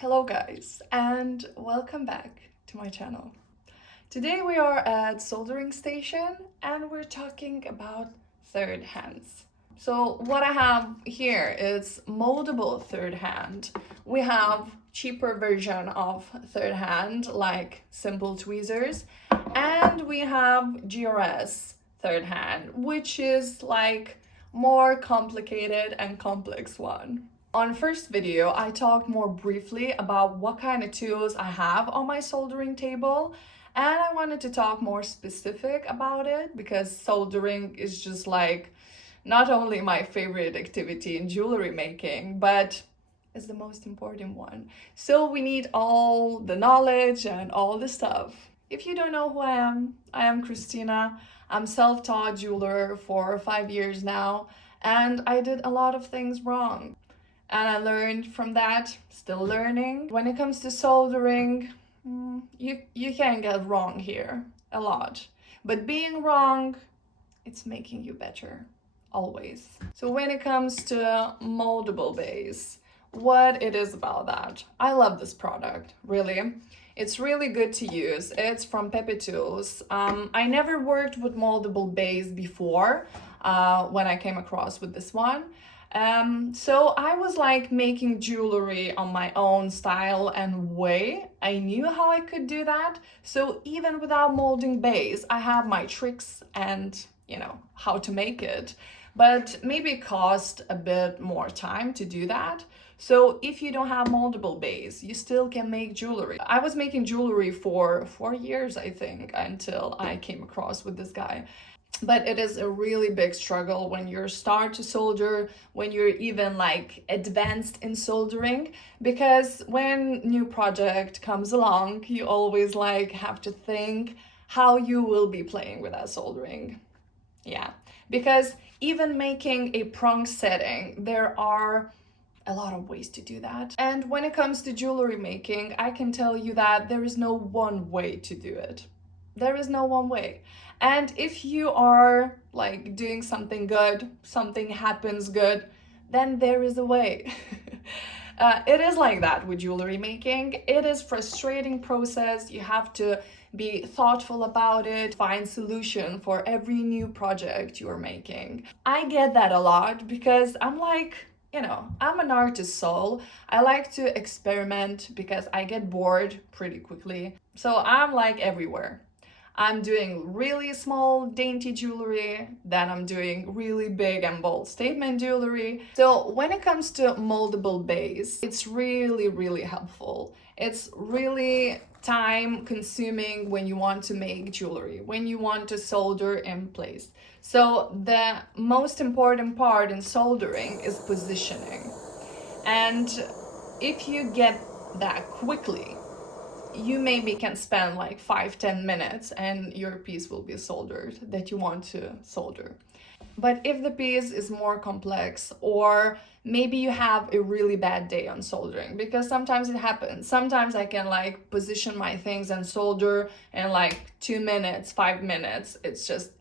Hello guys, and welcome back to my channel. Today we are at soldering station and we're talking about third hands. So what I have here is moldable third hand. We have cheaper version of third hand like simple tweezers, and we have GRS third hand, which is like more complicated and complex one. On first video, I talked more briefly about what kind of tools I have on my soldering table, and I wanted to talk more specific about it because soldering is just like not only my favorite activity in jewelry making, but it's the most important one. So we need all the knowledge and all the stuff. If you don't know who I am Christina. I'm self-taught jeweler for 5 years now, and I did a lot of things wrong. And I learned from that, still learning. When it comes to soldering, you can get wrong here a lot. But being wrong, it's making you better, always. So when it comes to moldable base, what it is about that? I love this product, really. It's really good to use. It's from Pepe Tools. I never worked with moldable base before when I came across with this one. So I was like making jewelry on my own style and way. I knew how I could do that. So even without molding base, I have my tricks and how to make it. But maybe it cost a bit more time to do that. So if you don't have moldable base, you still can make jewelry. I was making jewelry for 4 years, I think, until I came across with this guy. But it is a really big struggle when you're start to solder, when you're even like advanced in soldering, because when new project comes along, you always like have to think how you will be playing with that soldering. Yeah, because even making a prong setting, there are a lot of ways to do that. And when it comes to jewelry making, I can tell you that there is no one way to do it. There is no one way. And if you are like doing something good, something happens good, then there is a way. It is like that with jewelry making. It is frustrating process. You have to be thoughtful about it, find solution for every new project you're making. I get that a lot because I'm like, I'm an artist soul. I like to experiment because I get bored pretty quickly. So I'm like everywhere. I'm doing really small, dainty jewelry, then I'm doing really big and bold statement jewelry. So when it comes to moldable base, it's really, really helpful. It's really time consuming when you want to make jewelry, when you want to solder in place. So the most important part in soldering is positioning. And if you get that quickly, you maybe can spend like 5-10 minutes and your piece will be soldered that you want to solder. But if the piece is more complex, or maybe you have a really bad day on soldering, because sometimes it happens. Sometimes I can like position my things and solder in like 2 minutes, 5 minutes,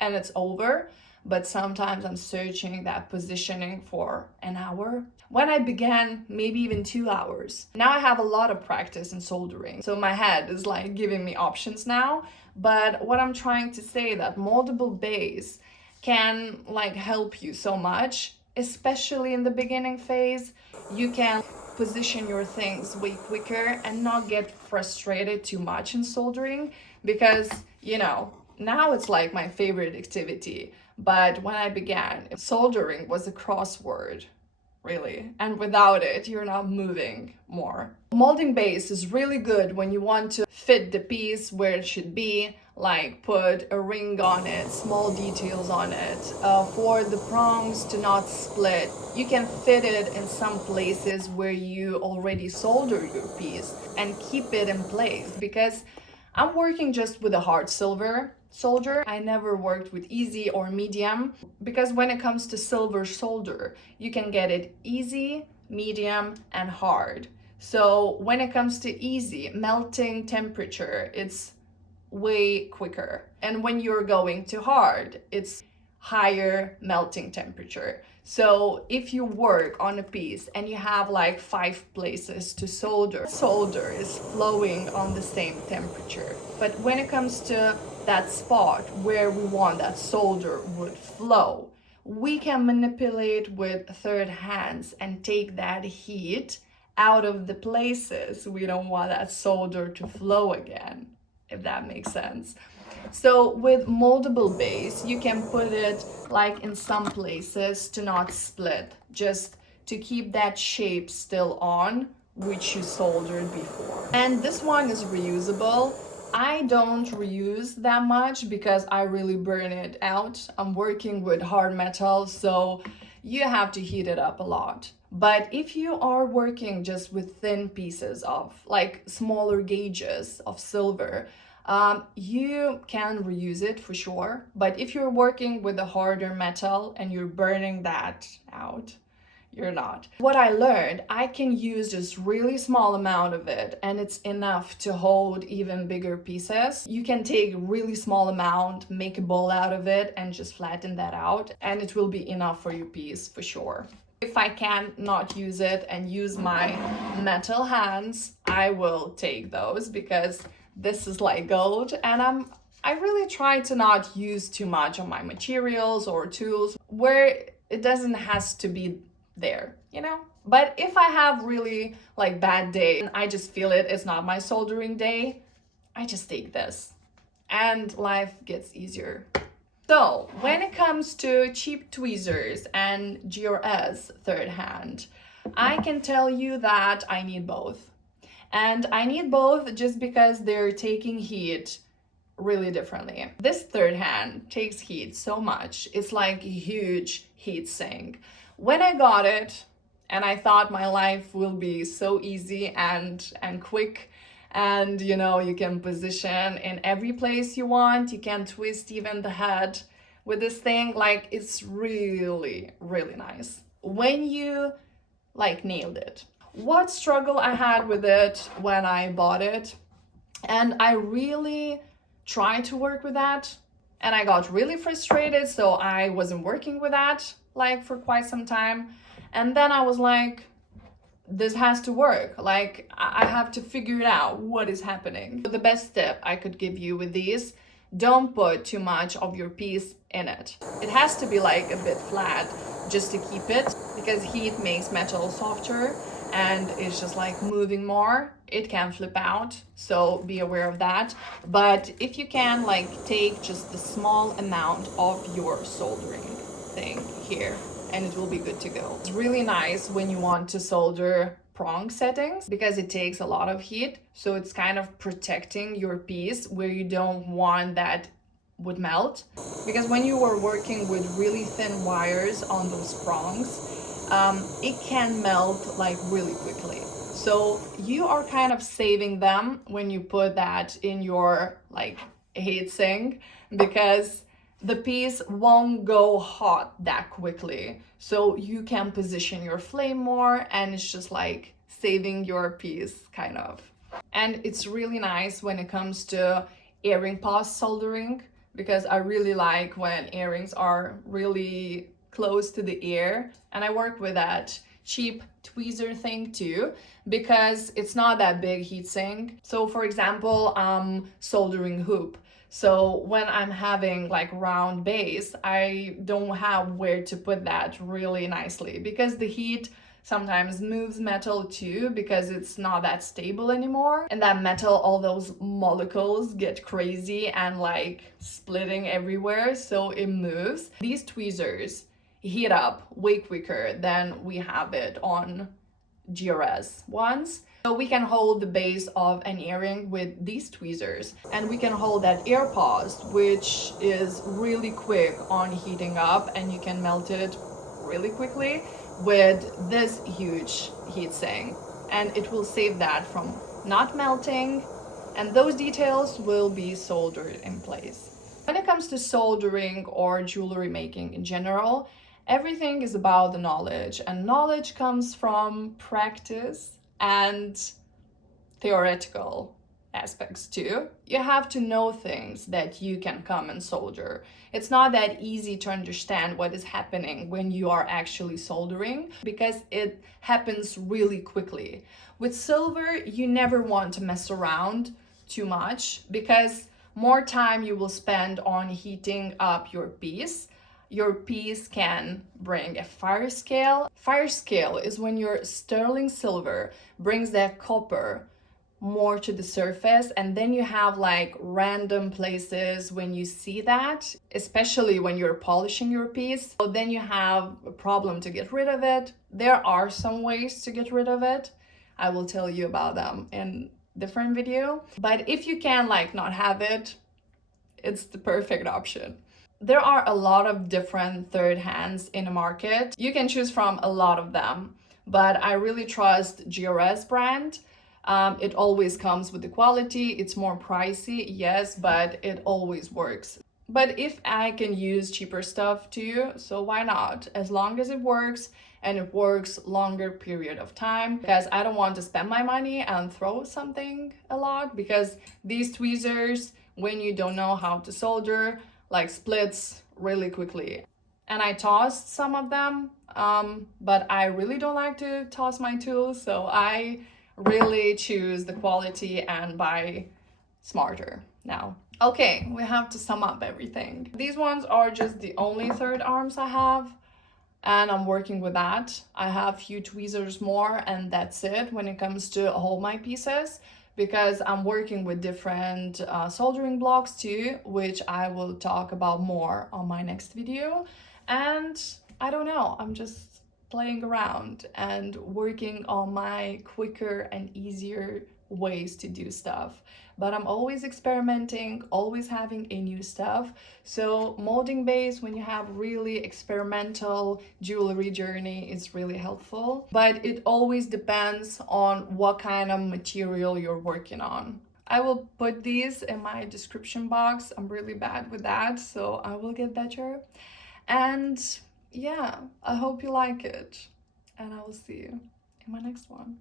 and it's over. But sometimes I'm searching that positioning for an hour. When I began, maybe even 2 hours. Now I have a lot of practice in soldering, so my head is like giving me options now. But what I'm trying to say that moldable base can like help you so much, especially in the beginning phase. You can position your things way quicker and not get frustrated too much in soldering, because now it's like my favorite activity. But when I began, soldering was a crossword, really. And without it, you're not moving more. Molding base is really good when you want to fit the piece where it should be, like put a ring on it, small details on it, for the prongs to not split. You can fit it in some places where you already soldered your piece and keep it in place, because I'm working just with a hard silver solder. I never worked with easy or medium, because when it comes to silver solder, you can get it easy, medium, and hard. So when it comes to easy, melting temperature, it's way quicker. And when you're going to hard, it's higher melting temperature. So if you work on a piece and you have like 5 places to solder, solder is flowing on the same temperature. But when it comes to that spot where we want that solder would flow, we can manipulate with third hands and take that heat out of the places we don't want that solder to flow again, if that makes sense. So with moldable base, you can put it like in some places to not split, just to keep that shape still on, which you soldered before. And this one is reusable. I don't reuse that much because I really burn it out. I'm working with hard metal, so you have to heat it up a lot. But if you are working just with thin pieces of like smaller gauges of silver, you can reuse it for sure. But if you're working with a harder metal and you're burning that out, you're not. What I learned, I can use just really small amount of it and it's enough to hold even bigger pieces. You can take really small amount, make a bowl out of it and just flatten that out and it will be enough for your piece for sure. If I can not use it and use my metal hands, I will take those because this is like gold and I really try to not use too much on my materials or tools where it doesn't has to be there, you know? But if I have really like bad day and I just feel it's not my soldering day, I just take this and life gets easier. So when it comes to cheap tweezers and GRS third hand, I can tell you that I need both. And I need both just because they're taking heat really differently. This third hand takes heat so much. It's like a huge heat sink. When I got it and I thought my life will be so easy and quick and you know you can position in every place you want, you can twist even the head with this thing, like it's really nice when you like nailed it. What struggle I had with it when I bought it, and I really tried to work with that and I got really frustrated, so I wasn't working with that like for quite some time. And then I was like, this has to work. Like I have to figure it out what is happening. The best tip I could give you with these, don't put too much of your piece in it. It has to be like a bit flat just to keep it because heat makes metal softer and it's just like moving more. It can flip out, so be aware of that. But if you can like take just the small amount of your soldering thing here and it will be good to go. It's really nice when you want to solder prong settings because it takes a lot of heat, so it's kind of protecting your piece where you don't want that would melt, because when you are working with really thin wires on those prongs, it can melt like really quickly. So you are kind of saving them when you put that in your like heat sink because the piece won't go hot that quickly. So you can position your flame more and it's just like saving your piece kind of. And it's really nice when it comes to earring pass soldering because I really like when earrings are really close to the ear, and I work with that cheap tweezer thing too because it's not that big heat sink. So for example, soldering hoop. So when I'm having like round base, I don't have where to put that really nicely because the heat sometimes moves metal too because it's not that stable anymore. And that metal, all those molecules get crazy and like splitting everywhere, so it moves. These tweezers heat up way quicker than we have it on GRS ones. So we can hold the base of an earring with these tweezers, and we can hold that ear pass, which is really quick on heating up and you can melt it really quickly with this huge heat sink, and it will save that from not melting, and those details will be soldered in place. When it comes to soldering or jewelry making in general, everything is about the knowledge, and knowledge comes from practice and theoretical aspects too. You have to know things that you can come and solder. It's not that easy to understand what is happening when you are actually soldering because it happens really quickly. With silver, you never want to mess around too much because more time you will spend on heating up your piece. Your piece can bring a fire scale. Fire scale is when your sterling silver brings that copper more to the surface, and then you have like random places when you see that, especially when you're polishing your piece. So then you have a problem to get rid of it. There are some ways to get rid of it. I will tell you about them in different video. But if you can like not have it, it's the perfect option. There are a lot of different third hands in the market. You can choose from a lot of them, but I really trust GRS brand. It always comes with the quality. It's more pricey, yes, but it always works. But if I can use cheaper stuff too, so why not? As long as it works and it works longer period of time, because I don't want to spend my money and throw something a lot, because these tweezers, when you don't know how to solder, like splits really quickly. And I tossed some of them, but I really don't like to toss my tools, so I really choose the quality and buy smarter now. Okay, we have to sum up everything. These ones are just the only third arms I have, and I'm working with that. I have few tweezers more, and that's it when it comes to hold my pieces, because I'm working with different soldering blocks too, which I will talk about more on my next video. And I don't know, I'm just playing around and working on my quicker and easier ways to do stuff. But I'm always experimenting, always having a new stuff. So molding base, when you have really experimental jewelry journey, is really helpful. But it always depends on what kind of material you're working on. I will put these in my description box. I'm really bad with that, so I will get better. And yeah, I hope you like it, and I will see you in my next one.